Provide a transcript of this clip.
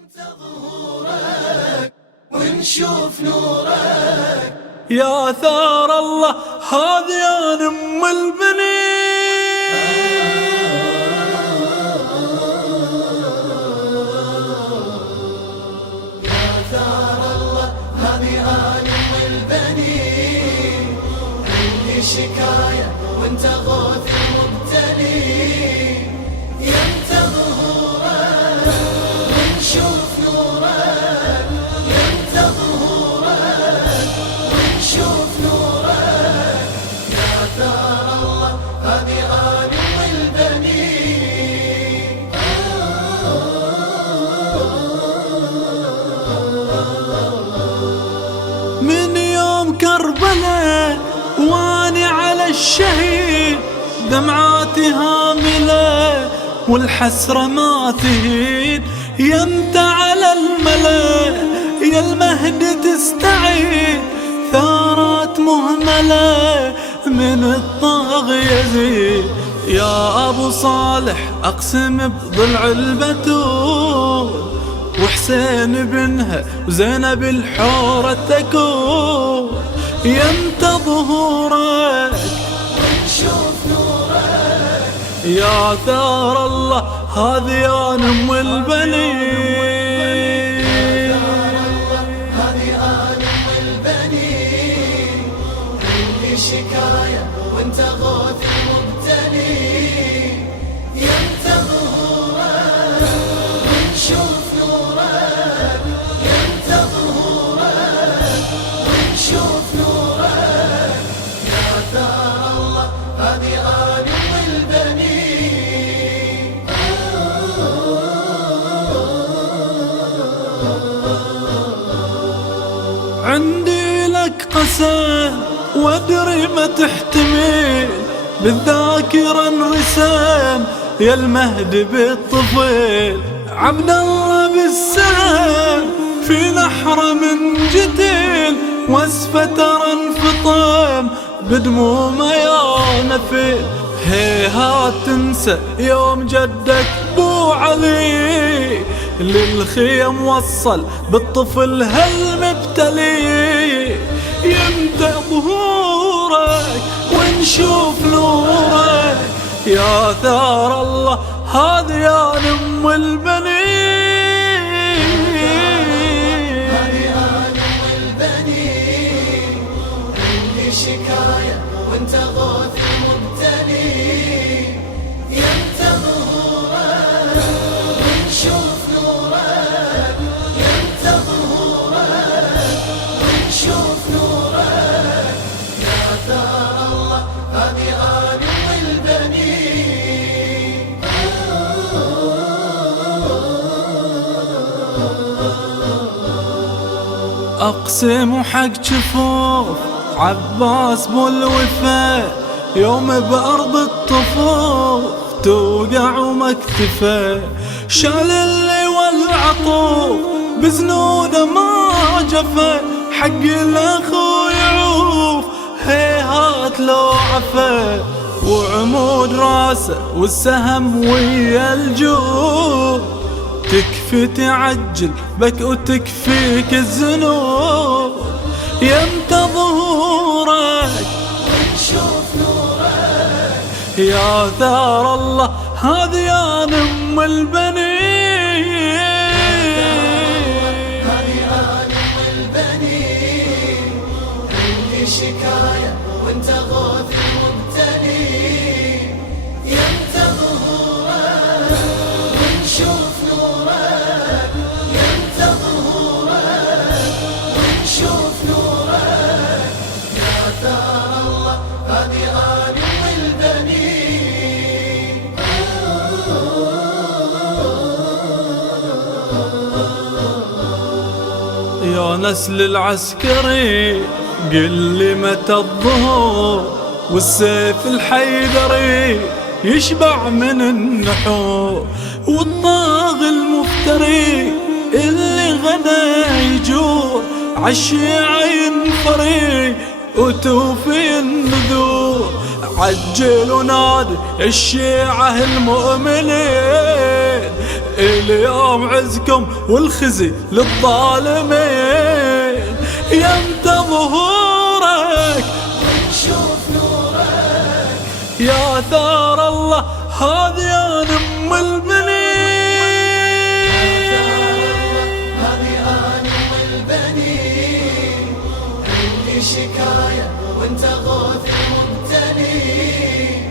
انت ظهورك ونشوف نورك يا ثار الله هذه يا ام البنين. يا ثار الله هذه ام البنين، عندي شكاية وانت غوث المبتلين. يا انت ظهورك ونشوف نورك، يا انت ظهورك ونشوف نورك. يا ثار الله هذه ام البنين. من يوم كربلاء واني على الشهيد، دمعاتي هاملة والحسرة ما تهين. يمت على الملا يا المهد تستعيد، ثارات مهملة من الطاغي يزيد. يا ابو صالح اقسم بضلع البتول، وحسين بنها وزينب الحورة تكون. يمت ظهورك ونشوف نورك، يا ثار الله هذه يا ام البنين. هذه ام البنين، عندي شكاية وانت غوث المبتلين. يا انت ظهورك ونشوف نورك، يا انت ظهورك ونشوف نورك. يا ثار الله هذه ام البنين. عندي لك قسم وادري ما تحتمل، بالذاكرة انرسم يا المهد بالطفل. عبد الله بالسهم في نحره من جتل، واسفة ترى انفطم بدمومه يا نفل. هيهات تنسى يوم جدك بو علي، للخيم وصل بالطفل هالمبتلي. يمتى ظهورك ونشوف نورك، يا ثار الله هذه يا ام البنين. هذه ام البنين، عندي شكاية وانت غوث المبتلين. يا انت ظهورك ونشوف نورك، يا انت ظهورك ونشوف نورك. يا ثار الله هذه ام البنين. اقسم حق جفوف عباس بو الوفا، يوم بأرض الطفوف توقع ومكتفه. شال اللي والعطوف بزنوده ما جفا، حق الاخو يعوف هيهات لو عفا. وعمود راسه والسهم ويا الجوف، تكفي تعجل بك وتكفيك الذنوب. يمت ظهورك ونشوف نورك، يا ثار الله هذه يا ام البنين. هذه ام البنين، عندي شكاية وانت غوث المبتلين. يا انت ظهورك ونشوف نورك، يا انت ظهورك ونشوف نورك. يا ثار الله هذه ام البنين. يا نسل العسكري قل لي متى الظهور، والسيف الحيدري يشبع من النحور. والطاغي المفتري اللي غدا يجور، عالشيعة ينفري وتوفي النذور. عجل ونادي الشيعة المؤمنين اليوم عزكم والخزي للظالمين، يمتى ظهورك ونشوف نورك. يا ثار الله هذه يا أم البنين. هذه أنا أم البنين، عندي شكاية وانت غوث المبتلين.